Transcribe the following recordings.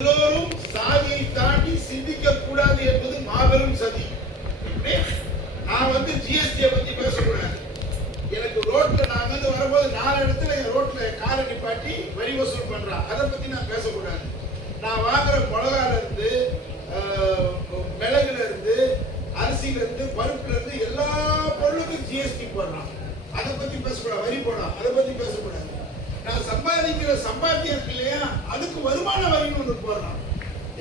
எல்லோரும் சாதியை தாண்டி சிந்திக்க கூடாது என்பது மாபெரும் சதி. நான் ஜிஎஸ்டியை பத்தி பேசக்கூடாது. எனக்கு ரோட்ல நான் வரும்போது 4 இடத்துல ரோட்ல காரை நிப்பாட்டி வரி வசூல் பண்றான், அதை பத்தி நான் பேசக்கூடாது. நான் வாங்குற மிளகால இருந்து மிளகுல இருந்து அரிசியில இருந்து பருப்புல இருந்து எல்லா பொருளுக்கும் ஜிஎஸ்டி போடுறான், அதை பத்தி பேசக்கூடாது. வரி போடுறான், அதை பத்தி பேசக்கூடாது. நான் சம்பாதிக்கிற சம்பாத்தியம் இருக்கு இல்லையா, அதுக்கு வருமான வரின்னு ஒன்று போடுறான்.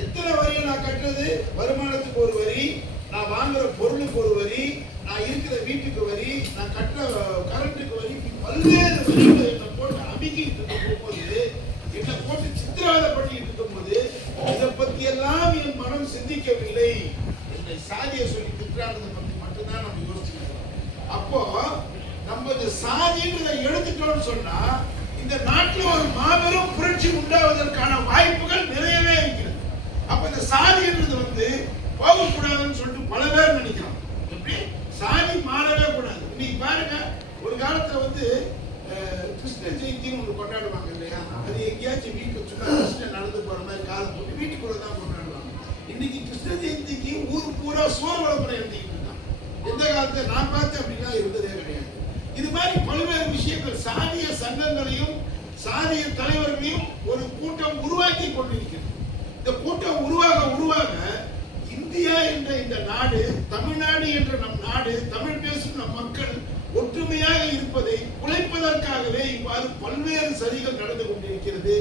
எத்தனை வரியை நான் கட்டுறது? வருமானத்துக்கு ஒரு வரி, நான் வாங்குற பொருளுக்கு ஒரு வரி, நான் இருக்கிற வீட்டுக்கு வரி, நான் கட்டுற கரண்ட்டுக்கு வரி, பல்வேறு வரிகளை என்னை போட்டு அமுக்கிட்டு இருக்கும்போது, என்னை போட்டு சித்திரவதை பண்ணிட்டு இருக்கும்போது, இதை பத்தி எல்லாம் என் மனம் சிந்திக்கவில்லை. என்னை சாதியை சொல்லி திட்டானதை பத்தி மட்டும்தான் நம்ம யோசிச்சுக்கிறோம். அப்போ நம்ம இந்த சாதின்றதை எடுத்துட்டோம்னு சொன்னா இந்த நாட்டில் ஒரு மாபெரும் புரட்சி உண்டாவதற்கான வாய்ப்புகள் நிறையவே இருக்கிறது. அப்ப இந்த சாதி என்றது போகக்கூடாதுன்னு சொல்லிட்டு பல பேர் நினைக்கிறோம். எப்படி சாதி மாறவே கூடாது. இன்னைக்கு பாருங்க, ஒரு காலத்துல கிருஷ்ண ஜெயந்தின்னு ஒன்று கொண்டாடுவாங்க இல்லையா, அது எங்கேயாச்சும் வீட்டுக்கு சும்மா கிருஷ்ணன் நடந்து போற மாதிரி காலம் போட்டு வீட்டுக்குள்ள தான் கொண்டாடுவாங்க. இன்னைக்கு கிருஷ்ண ஜெயந்திக்கு ஊர் பூரா சோறு விளம்பரம் எழுதிக்கிட்டு இருக்காங்க. எந்த காலத்துல நான் பார்த்தேன் அப்படின்னா இருந்ததே கிடையாது. இது மாதிரி பல்வேறு விஷயங்கள் சாதிய சங்கங்களையும் சாதிய தலைவர்களையும் ஒரு கூட்டம் உருவாக்கி கொண்டிருக்கிறது. இந்த கூட்டம் உருவாக இந்தியா என்ற இந்த நாடு, தமிழ்நாடு என்ற நம் நாடு, தமிழ் பேசும் நம் மக்கள் ஒற்றுமையாக இருப்பதை குலைப்பதற்காகவே இவ்வாறு பல்வேறு சதிகள் நடந்து கொண்டிருக்கிறது.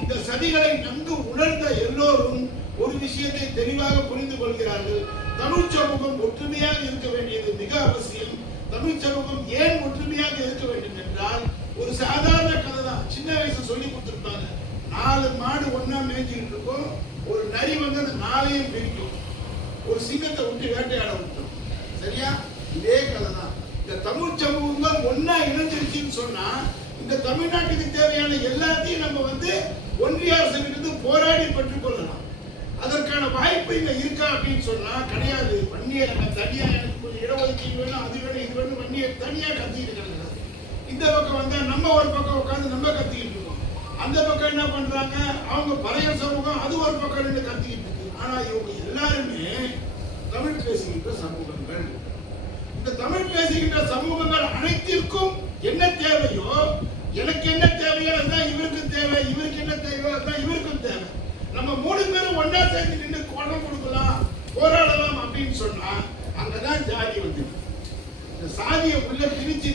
இந்த சதிகளை நன்கு உணர்ந்த எல்லோரும் ஒரு விஷயத்தை தெளிவாக புரிந்து கொள்கிறார்கள். தமிழ் சமூகம் ஒற்றுமையாக இருக்க வேண்டியது மிக அவசியம். தமிழ் சமூகம் ஏன் ஒற்றுமையாக இருக்க வேண்டும் என்றால், ஒரு சாதாரண கதை தான். சின்ன வயசு சொல்லி கொடுத்துருப்பாங்க. 4 மாடு ஒன்னா மேய்ஞ்சிட்டு இருக்கும், ஒரு நரி அந்த 4ஐயும் பிரிக்கும், ஒரு சிங்கத்தை விட்டு வேட்டையாட விட்டோம். சரியா? இதே கதை தான். இந்த தமிழ் சமூகங்கள் ஒன்னா இணைஞ்சிருச்சுன்னு சொன்னா இந்த தமிழ்நாட்டுக்கு தேவையான எல்லாத்தையும் நம்ம ஒன்றிய அரசு போராடி பெற்றுக் கொள்ளலாம். அதற்கான வாய்ப்பு இங்க இருக்கா அப்படின்னு சொன்னா கிடையாது. வன்னியர் தனியா எனக்கு இடஒதுக்கீடு வேணும், அது வேணும், இது வேணும், வன்னியர் தனியா கத்திட்டு கிடக்கிறது. இந்த பக்கம் வந்தா நம்ம ஒரு பக்கம் உட்காந்து நம்ம கத்திக்கிட்டு இருக்கோம். அந்த பக்கம் என்ன பண்றாங்க, அவங்க பழைய சமூகம் அது ஒரு பக்கம் நின்று கத்திக்கிட்டு இருக்கு. ஆனா இவங்க எல்லாருமே தமிழ் பேசுகின்ற சமூகங்கள். இந்த தமிழ் பேசுகின்ற சமூகங்கள் அனைத்திற்கும் என்ன தேவையோ, எனக்கு என்ன தேவையோ அதுதான் இவருக்கும் தேவை, இவருக்கு என்ன தேவையோ அதுதான் இவருக்கும் தேவை. நம்ம 3 பேரும் ஒன்னா சேர்ந்து நின்று குரல் கொடுக்கலாம், போராடலாம் அப்படின்னு சொன்னா அங்கதான் ஜாதி இந்த சாதியை உள்ள திணிச்சு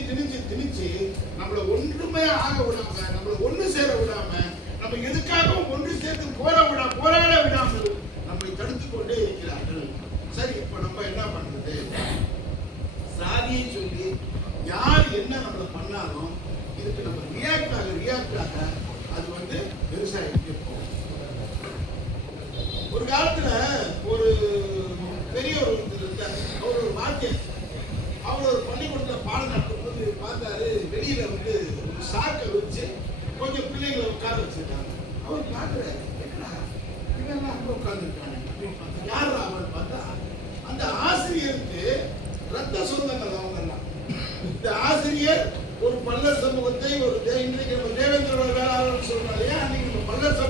நம்மளை ஒன்றுமே ஆக விடாம, நம்மளை ஒண்ணு சேர விடாம, நம்ம எதுக்காகவும் ஒன்று சேர்ந்து போராட விடாமல் நம்மை தடுத்து கொண்டே இருக்கிறார்கள். சரி, இப்ப நம்ம என்ன பண்றது? சாதியை சொல்லி யார் என்ன நம்மளை பண்ணாலும் இதுக்கு நம்ம ரியாக்ட் ஆக அது பெருசா இருக்கும். ஒரு காலத்துல ஒரு பெரிய ஒருத்தர் இருந்தார். அவர் ஒரு வாத்தியர். அவர் ஒரு பள்ளிக்கூடத்துல பாடம் நடத்தும் போது பார்த்தாரு, வெளியில ஒரு சாக்கை வச்சு கொஞ்சம் பிள்ளைகளை உட்கார வச்சிருக்காங்க. அவர் பார்க்கிறாரு, என்னடா இவெல்லாம் அங்க உட்கார்ந்துருக்காங்க அப்படின்னு பார்த்தா யார் அவன் பார்த்தா அந்த ஆசிரியருக்கு ரத்த சொந்தங்கள் அவங்க எல்லாம். இந்த ஆசிரியர் ஒரு பல்லர் சமூகத்தை இன்றைக்கு நம்ம தேவேந்திர வேளாளர் சொல்றாங்க. அன்னைக்கு நம்ம பல்லர்